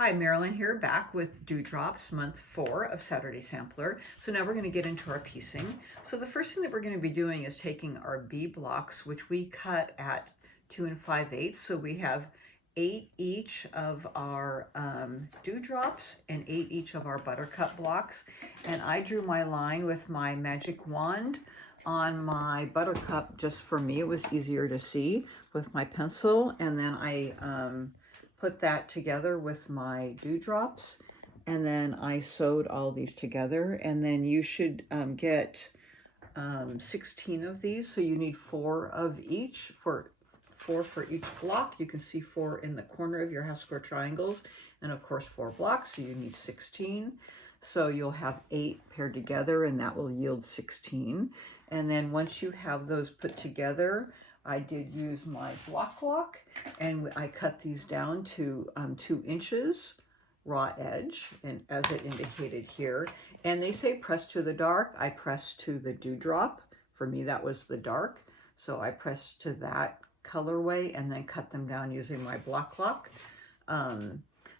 Hi, Marilyn here, back with Dewdrops, month 4 of Saturday Sampler. So now we're going to get into our piecing. So the first thing that we're going to be doing is taking our B blocks, which we cut at 2 5/8. So we have 8 each of our Dewdrops and 8 each of our Buttercup blocks. And I drew my line with my magic wand on my Buttercup. Just for me, it was easier to see with my pencil. And then I put that together with my Dewdrops, and then I sewed all these together. And then you should get 16 of these, so you need 4 of each, for 4 for each block. You can see 4 in the corner of your half square triangles, and of course 4 blocks, so you need 16. So you'll have 8 paired together, and that will yield 16. And then once you have those put together, I did use my block lock, and I cut these down to 2 inches raw edge, and as it indicated here. And they say press to the dark. I pressed to the Dewdrop. For me, that was the dark. So I pressed to that colorway and then cut them down using my block lock.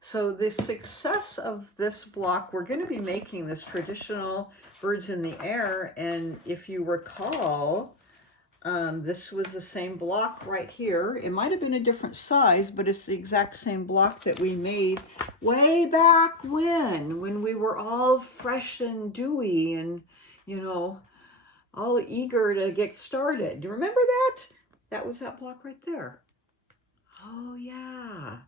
So the success of this block, we're going to be making this traditional birds in the air. And if you recall, this was the same block right here. It might have been a different size, but it's the exact same block that we made way back when we were all fresh and dewy and, you know, all eager to get started. Do you remember that? That was that block right there. Oh, yeah.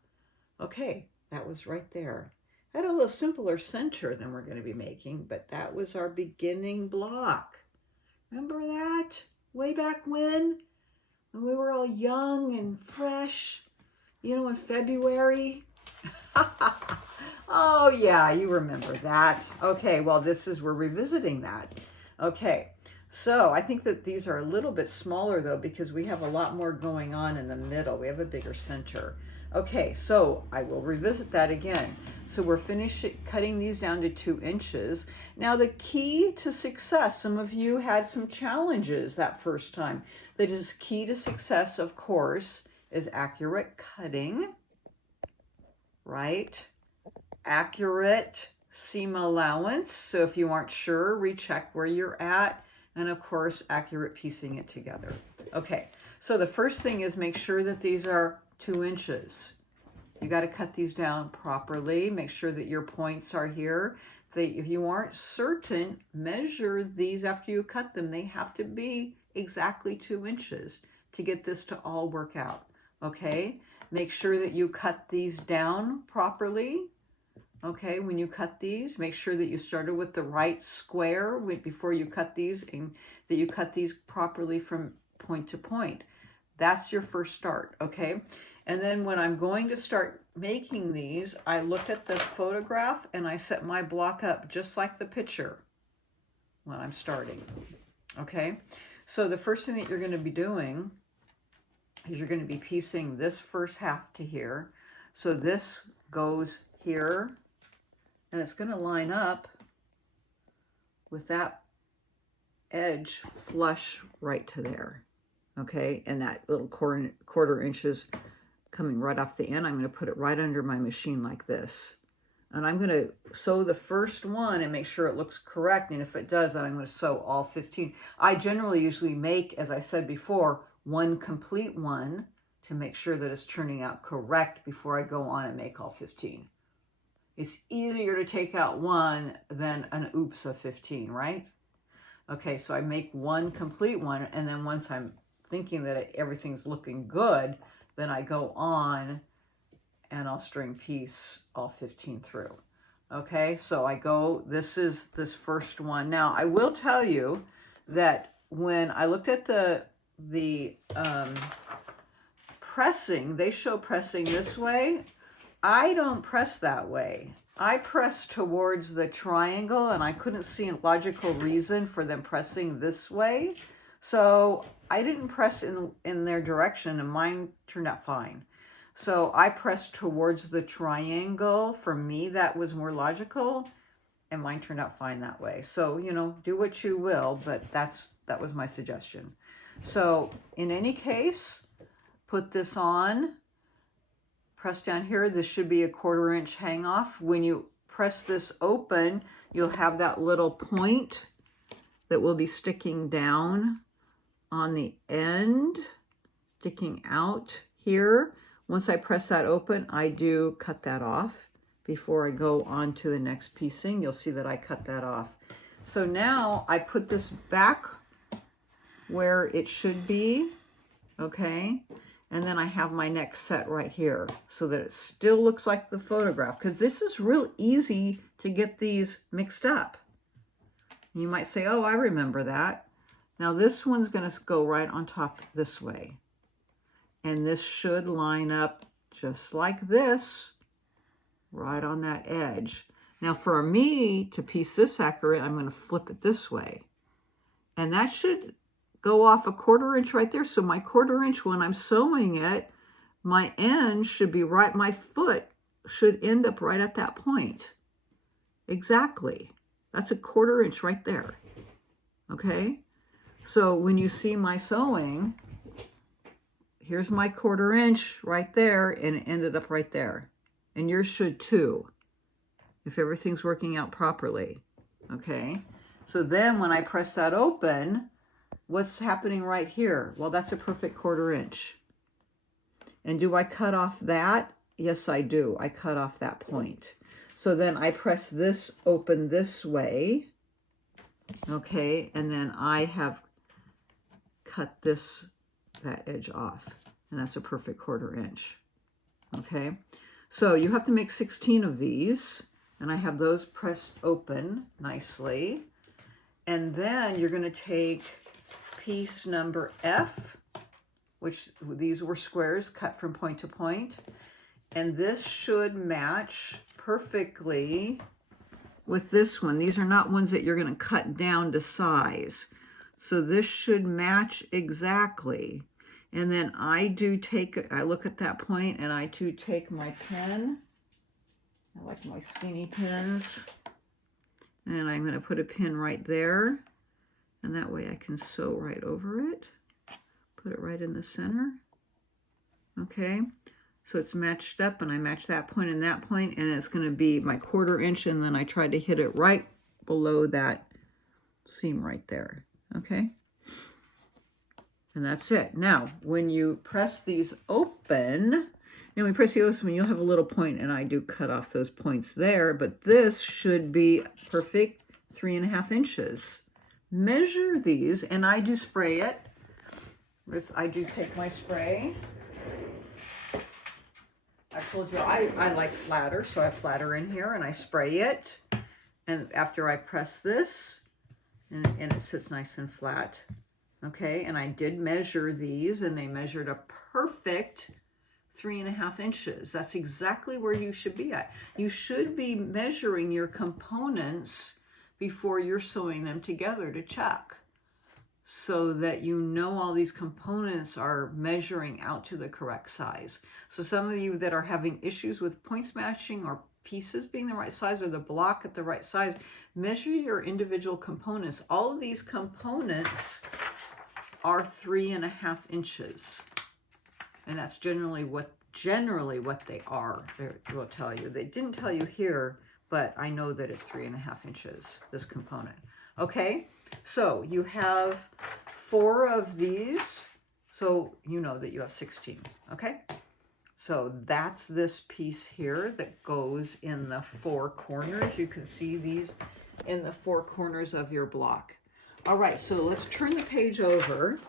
Okay, that was right there. Had a little simpler center than we're going to be making, but that was our beginning block. Remember that? Way back when we were all young and fresh, you know, in February. Oh yeah, you remember that. Okay, well we're revisiting that. Okay, so I think that these are a little bit smaller though, because we have a lot more going on in the middle. We have a bigger center. Okay, so I will revisit that again. So we're finished cutting these down to 2 inches. Now the key to success, some of you had some challenges that first time. That is key to success, of course, is accurate cutting, right? Accurate seam allowance. So if you aren't sure, recheck where you're at. And of course, accurate piecing it together. Okay, so the first thing is make sure that these are 2 inches. You got to cut these down properly. Make sure that your points are here. If you aren't certain, measure these after you cut them. They have to be exactly 2 inches to get this to all work out. Okay? Make sure that you cut these down properly. Okay, when you cut these, make sure that you started with the right square before you cut these, and that you cut these properly from point to point. That's your first start, okay? And then when I'm going to start making these, I look at the photograph and I set my block up just like the picture when I'm starting, okay? So the first thing that you're going to be doing is you're going to be piecing this first half to here. So this goes here, and it's going to line up with that edge flush right to there. Okay, and that little quarter inches coming right off the end, I'm going to put it right under my machine like this. And I'm going to sew the first one and make sure it looks correct. And if it does, then I'm going to sew all 15. I generally usually make, as I said before, one complete one to make sure that it's turning out correct before I go on and make all 15. It's easier to take out one than an oops of 15, right? Okay, so I make one complete one, and then once I'm thinking that everything's looking good, then I go on and I'll string piece all 15 through. Okay, so I go, this is this first one. Now, I will tell you that when I looked at the pressing, they show pressing this way. I don't press that way. I press towards the triangle, and I couldn't see a logical reason for them pressing this way. So I didn't press in their direction, and mine turned out fine. So I pressed towards the triangle. For me, that was more logical, and mine turned out fine that way. So, you know, do what you will, but that was my suggestion. So in any case, put this on, press down here, this should be a 1/4 inch hang off. When you press this open, you'll have that little point that will be sticking down on the end, sticking out here. Once I press that open, I do cut that off before I go on to the next piecing. You'll see that I cut that off. So now I put this back where it should be, okay? And then I have my next set right here so that it still looks like the photograph, because this is real easy to get these mixed up. You might say, oh, I remember that. Now this one's going to go right on top this way. And this should line up just like this, right on that edge. Now for me to piece this accurate, I'm going to flip it this way. And that should go off a 1/4 inch right there. So my 1/4 inch, when I'm sewing it, my end should be right, my foot should end up right at that point. Exactly. That's a 1/4 inch right there. Okay? So when you see my sewing, here's my 1/4 inch right there, and it ended up right there. And yours should too, if everything's working out properly. Okay? So then when I press that open, what's happening right here? Well, that's a perfect 1/4 inch. And do I cut off that? Yes, I do. I cut off that point. So then I press this open this way. Okay, and then I have cut that edge off. And that's a perfect 1/4 inch. Okay, so you have to make 16 of these. And I have those pressed open nicely. And then you're going to take piece number F, which these were squares cut from point to point. And this should match perfectly with this one. These are not ones that you're going to cut down to size. So this should match exactly. And then I look at that point and I do take my pen. I like my skinny pins. And I'm going to put a pin right there. And that way I can sew right over it. Put it right in the center. Okay. So it's matched up, and I match that point and that point, and it's going to be my 1/4 inch, and then I try to hit it right below that seam right there. Okay. And that's it. Now, when you press these open, and we press the open, you'll have a little point, and I do cut off those points there, but this should be perfect 3.5 inches. Measure these, and I do spray it. I do take my spray. I told you I like flatter, so I have flatter in here, and I spray it. And after I press this, and it sits nice and flat. Okay, and I did measure these, and they measured a perfect 3.5 inches. That's exactly where you should be at. You should be measuring your components before you're sewing them together to check, so that you know all these components are measuring out to the correct size. So some of you that are having issues with points matching or pieces being the right size or the block at the right size, measure your individual components. All of these components are 3.5 inches. And that's generally what they are. They will tell you. They didn't tell you here, but I know that it's 3.5 inches, this component. Okay, so you have 4 of these, so you know that you have 16, okay? So that's this piece here that goes in the 4 corners. You can see these in the 4 corners of your block. All right, so let's turn the page over.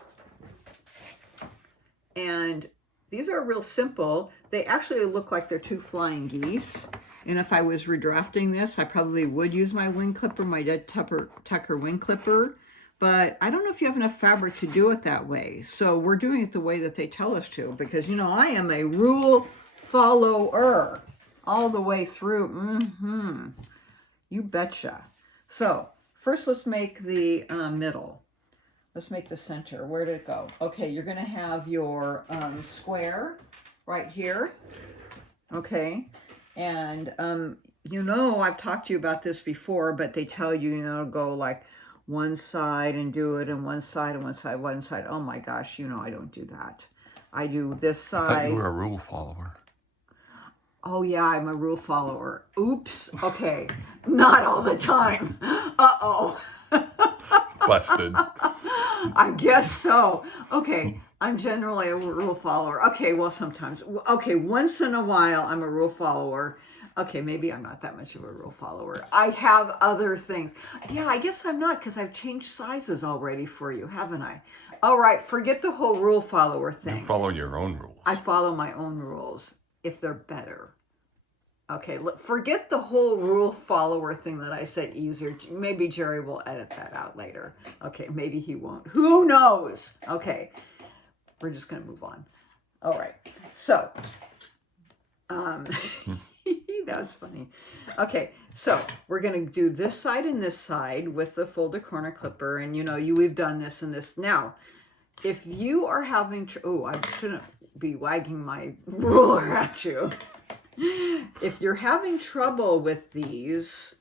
And these are real simple. They actually look like they're 2 flying geese. And if I was redrafting this, I probably would use my wing clipper, my Dead Tucker wing clipper. But I don't know if you have enough fabric to do it that way. So we're doing it the way that they tell us to. Because, you know, I am a rule follower all the way through. You betcha. So first let's make the middle. Let's make the center. Where did it go? Okay, you're going to have your square right here. Okay. And, you know, I've talked to you about this before, but they tell you, you know, go like one side and do it, and one side and one side, one side. Oh my gosh, you know, I don't do that. I do this side. I thought you were a rule follower. Oh yeah, I'm a rule follower. Oops. Okay. Not all the time. Uh-oh. Busted. I guess so. Okay. I'm generally a rule follower. Okay, well, sometimes. Okay, once in a while, I'm a rule follower. Okay, maybe I'm not that much of a rule follower. I have other things. Yeah, I guess I'm not because I've changed sizes already for you, haven't I? All right, forget the whole rule follower thing. You follow your own rules. I follow my own rules if they're better. Okay, forget the whole rule follower thing that I said easier. Maybe Jerry will edit that out later. Okay, maybe he won't. Who knows? Okay, we're just going to move on. All right, so, that was funny. Okay, so we're going to do this side and this side with the folded corner clipper. And we've done this and this. Now, if you are having, oh, I shouldn't be wagging my ruler at you. If you're having trouble with these,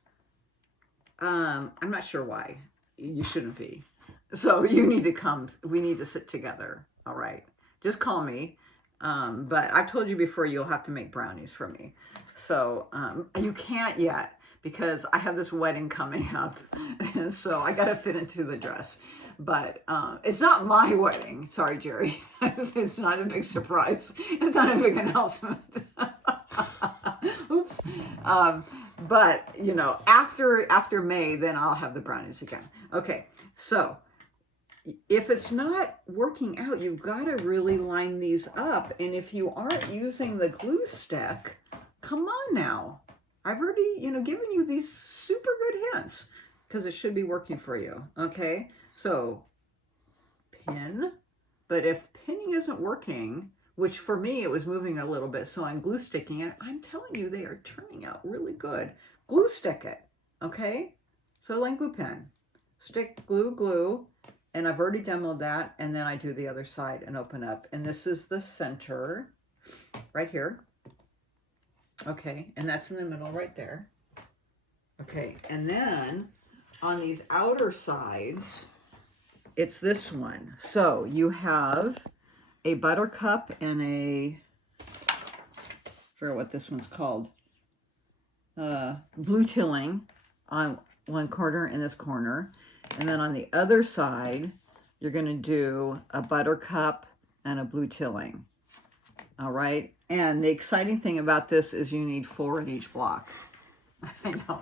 I'm not sure why. You shouldn't be. So you need to come. We need to sit together. All right. Just call me. But I've told you before, you'll have to make brownies for me. So you can't yet because I have this wedding coming up. And so I got to fit into the dress. But it's not my wedding. Sorry, Jerry. It's not a big surprise. It's not a big announcement. Oops. But after May, then I'll have the brownies again. Okay, so if it's not working out, you've got to really line these up. And if you aren't using the glue stick, come on now. I've already, given you these super good hints because it should be working for you. Okay, so pin. But if pinning isn't working, which for me, it was moving a little bit, so I'm glue sticking it. I'm telling you, they are turning out really good. Glue stick it, okay? So line glue pen, stick, glue, glue, and I've already demoed that, and then I do the other side and open up. And this is the center, right here. Okay, and that's in the middle right there. Okay, and then on these outer sides, it's this one. So you have a buttercup and I forget what this one's called, blue tilling on one corner and this corner. And then on the other side, you're going to do a buttercup and a blue tilling. All right. And the exciting thing about this is you need 4 in each block. I know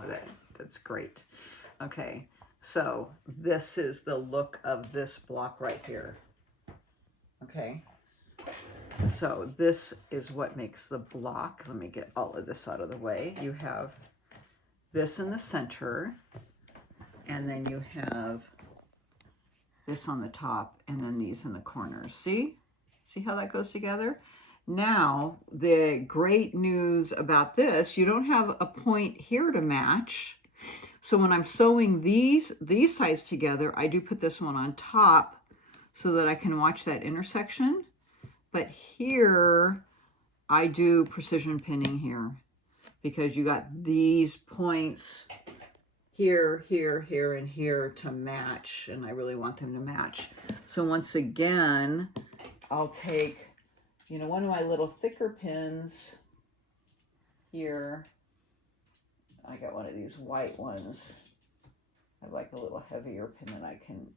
that's great. Okay. So this is the look of this block right here. Okay. So this is what makes the block. Let me get all of this out of the way. You have this in the center, and then you have this on the top, and then these in the corners. See how that goes together? Now, the great news about this, you don't have a point here to match. So when I'm sewing these sides together, I do put this one on top so that I can watch that intersection. But here, I do precision pinning here because you got these points here, here, here, and here to match, and I really want them to match. So once again, I'll take, one of my little thicker pins here. I got one of these white ones. I like a little heavier pin that I can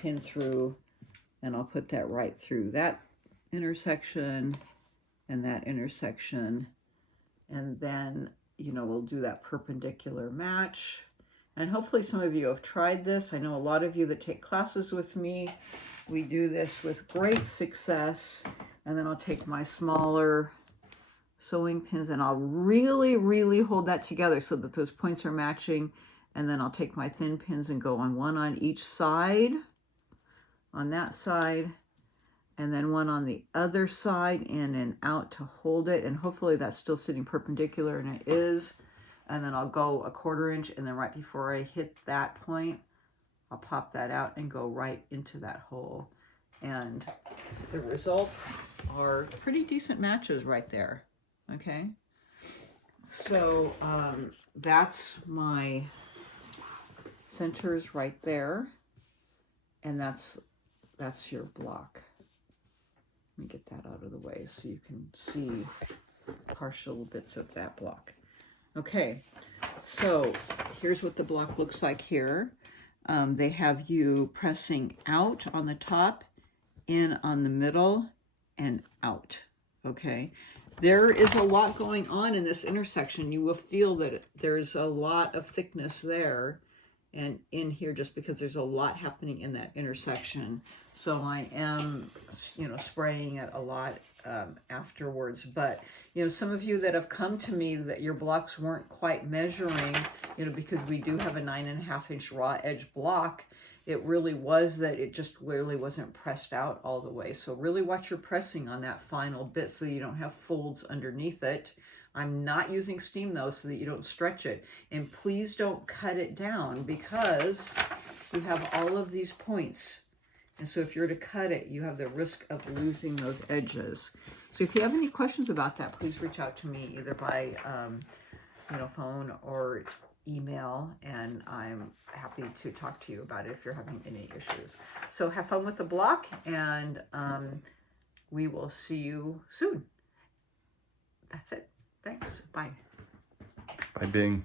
pin through. And I'll put that right through that intersection and that intersection. And then, we'll do that perpendicular match. And hopefully some of you have tried this. I know a lot of you that take classes with me, we do this with great success. And then I'll take my smaller sewing pins and I'll really, really hold that together so that those points are matching. And then I'll take my thin pins and go on one on each side. On that side, and then one on the other side, in and out to hold it, and hopefully that's still sitting perpendicular, and it is. And then I'll go a 1/4 inch, and then right before I hit that point, I'll pop that out and go right into that hole. And the result are pretty decent matches right there. Okay, so that's my centers right there, and that's your block. Let me get that out of the way so you can see partial bits of that block. Okay, so here's what the block looks like here. They have you pressing out on the top, in on the middle, and out. Okay, there is a lot going on in this intersection. You will feel that there's a lot of thickness there and in here, just because there's a lot happening in that intersection. So I am, spraying it a lot afterwards. But, some of you that have come to me that your blocks weren't quite measuring, because we do have a 9.5-inch raw edge block, it really was that it just really wasn't pressed out all the way. So really watch your pressing on that final bit so you don't have folds underneath it. I'm not using steam though, so that you don't stretch it. And please don't cut it down, because you have all of these points. And so if you're to cut it, you have the risk of losing those edges. So if you have any questions about that, please reach out to me either by phone or email, and I'm happy to talk to you about it if you're having any issues. So have fun with the block, and we will see you soon. That's it. Thanks. Bye. Bye, Bing.